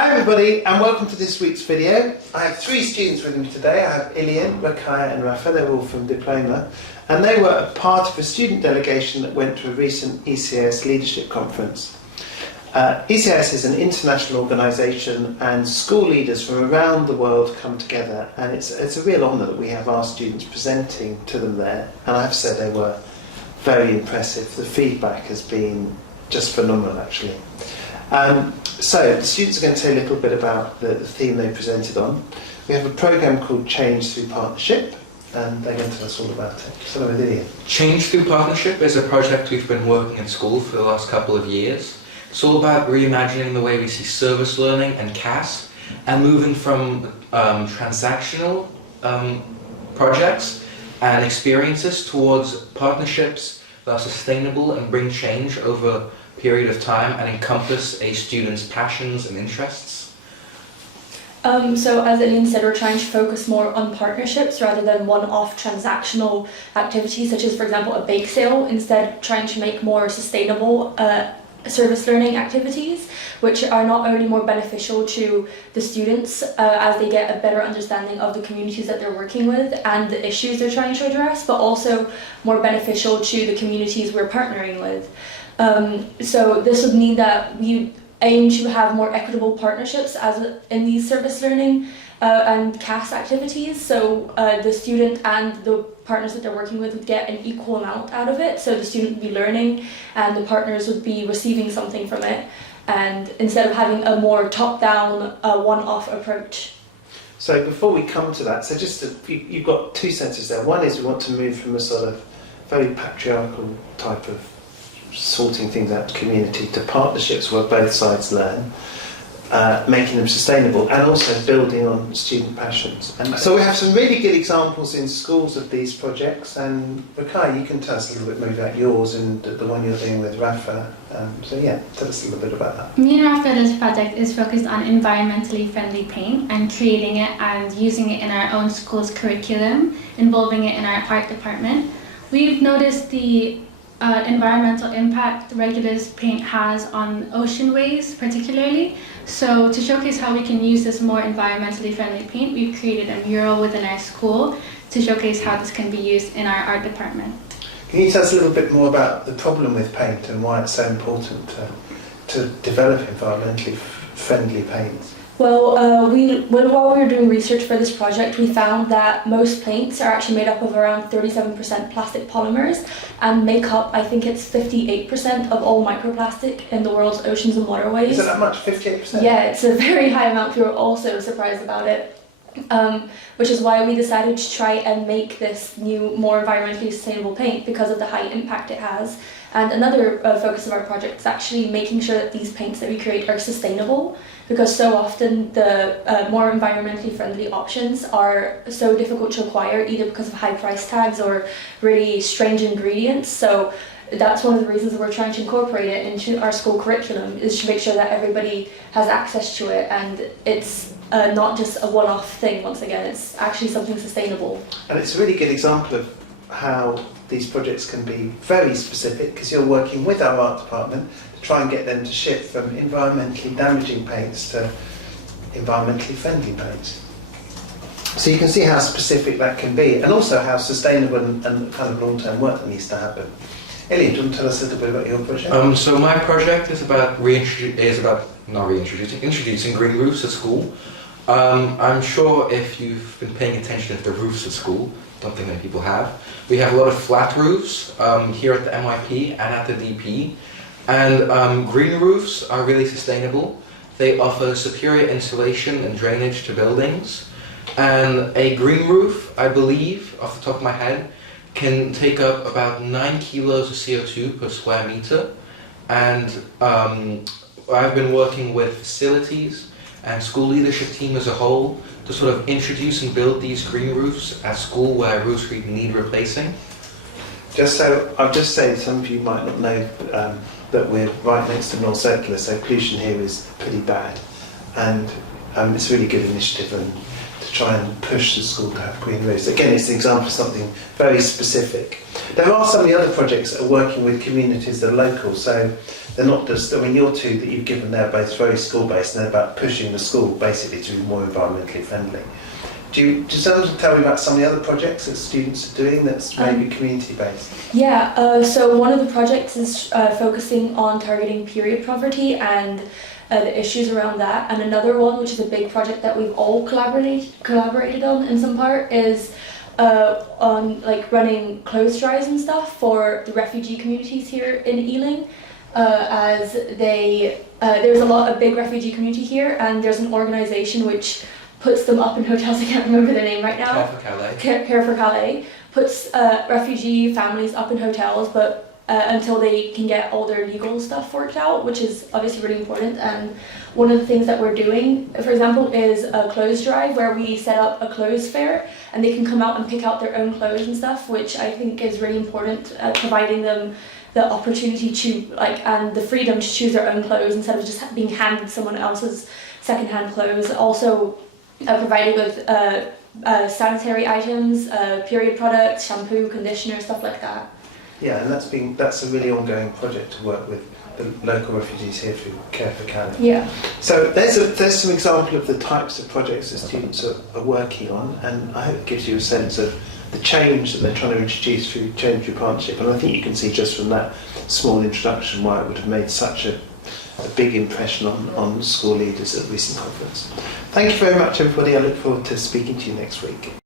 Hi everybody and welcome to this week's video. I have three students with me today. I have Ilian, Rakaya and Rafa. They're all from Diploma and they were a part of a student delegation that went to a recent ECIS Leadership Conference. ECIS is an international organisation and school leaders from around the world come together, and it's a real honour that we have our students presenting to them there, and I have to say they were very impressive. The feedback has been just phenomenal actually. So the students are going to tell you a little bit about the theme they presented on. We have a programme called Change Through Partnership and they're going to tell us all about it. So with Ilian. Change Through Partnership is a project we've been working in school for the last couple of years. It's all about reimagining the way we see service learning and CAS and moving from transactional projects and experiences towards partnerships that are sustainable and bring change over a period of time and encompass a student's passions and interests. So as Ilian said, we're trying to focus more on partnerships rather than one-off transactional activities such as, for example, a bake sale, instead trying to make more sustainable service learning activities which are not only more beneficial to the students as they get a better understanding of the communities that they're working with and the issues they're trying to address, but also more beneficial to the communities we're partnering with. So this would mean that we aim to have more equitable partnerships in these service learning and CAS activities, so the student and the partners that they're working with would get an equal amount out of it, so the student would be learning and the partners would be receiving something from it, and instead of having a more top-down one-off approach. So before we come to that, so you've got two senses there. One is we want to move from a sort of very patriarchal type of sorting things out to community to partnerships where both sides learn, making them sustainable and also building on student passions. And so we have some really good examples in schools of these projects, and Rakaya, you can tell us a little bit more about yours and the one you're doing with Rafa. So yeah, tell us a little bit about that. Me and Rafa, this project is focused on environmentally friendly paint and creating it and using it in our own school's curriculum, involving it in our art department. We've noticed the environmental impact Regulus paint has on ocean waves particularly. So to showcase how we can use this more environmentally friendly paint, we've created a mural within our school to showcase how this can be used in our art department. Can you tell us a little bit more about the problem with paint and why it's so important to develop environmentally friendly paints? Well, while we were doing research for this project, we found that most paints are actually made up of around 37% plastic polymers and make up, I think it's 58% of all microplastic in the world's oceans and waterways. Is it that much, 58%? Yeah, it's a very high amount. We were also surprised about it. Which is why we decided to try and make this new, more environmentally sustainable paint because of the high impact it has. And another focus of our project is actually making sure that these paints that we create are sustainable, because so often the more environmentally friendly options are so difficult to acquire, either because of high price tags or really strange ingredients. So that's one of the reasons that we're trying to incorporate it into our school curriculum, is to make sure that everybody has access to it and it's not just a one-off thing. Once again, it's actually something sustainable. And it's a really good example of how these projects can be very specific, because you're working with our art department to try and get them to shift from environmentally damaging paints to environmentally friendly paints. So you can see how specific that can be, and also how sustainable and kind of long-term work that needs to happen. Ilian, do you want to tell us a little bit about your project? So my project is about introducing green roofs at school. I'm sure if you've been paying attention to the roofs at school, don't think many people have. We have a lot of flat roofs here at the MYP and at the DP, and green roofs are really sustainable. They offer superior insulation and drainage to buildings, and a green roof, I believe, off the top of my head, can take up about 9 kilos of CO2 per square meter, and I've been working with facilities and school leadership team as a whole to sort of introduce and build these green roofs at school where roofs really need replacing. I'll just say, some of you might not know that we're right next to North Circular, so pollution here is pretty bad, and it's a really good initiative and to to try and push the school to have green roofs. Again, it's an example of something very specific. There are some of the other projects that are working with communities that are local, so they're not just, I mean, your two that you've given there are both very school-based, and they're about pushing the school basically to be more environmentally friendly. Do you just tell me about some of the other projects that students are doing that's maybe community-based? Yeah, so one of the projects is focusing on targeting period poverty and the issues around that, and another one, which is a big project that we've all collaborated on in some part, is on like running clothes drives and stuff for the refugee communities here in Ealing, as there's a big refugee community here, and there's an organisation which puts them up in hotels. I can't remember their name right now. Care for Calais. Care for Calais puts refugee families up in hotels, but until they can get all their legal stuff worked out, which is obviously really important. And one of the things that we're doing, for example, is a clothes drive where we set up a clothes fair, and they can come out and pick out their own clothes and stuff, which I think is really important, providing them the opportunity to and the freedom to choose their own clothes instead of just being handed someone else's secondhand clothes. Also provided with sanitary items, period products, shampoo, conditioner, stuff like that. Yeah, and that's a really ongoing project to work with the local refugees here through Care for Calais. Yeah. So there's some example of the types of projects that students are working on, and I hope it gives you a sense of the change that they're trying to introduce through Change Through Partnership. And I think you can see just from that small introduction why it would have made such a big impression on school leaders at a recent conference. Thank you very much, everybody. I look forward to speaking to you next week.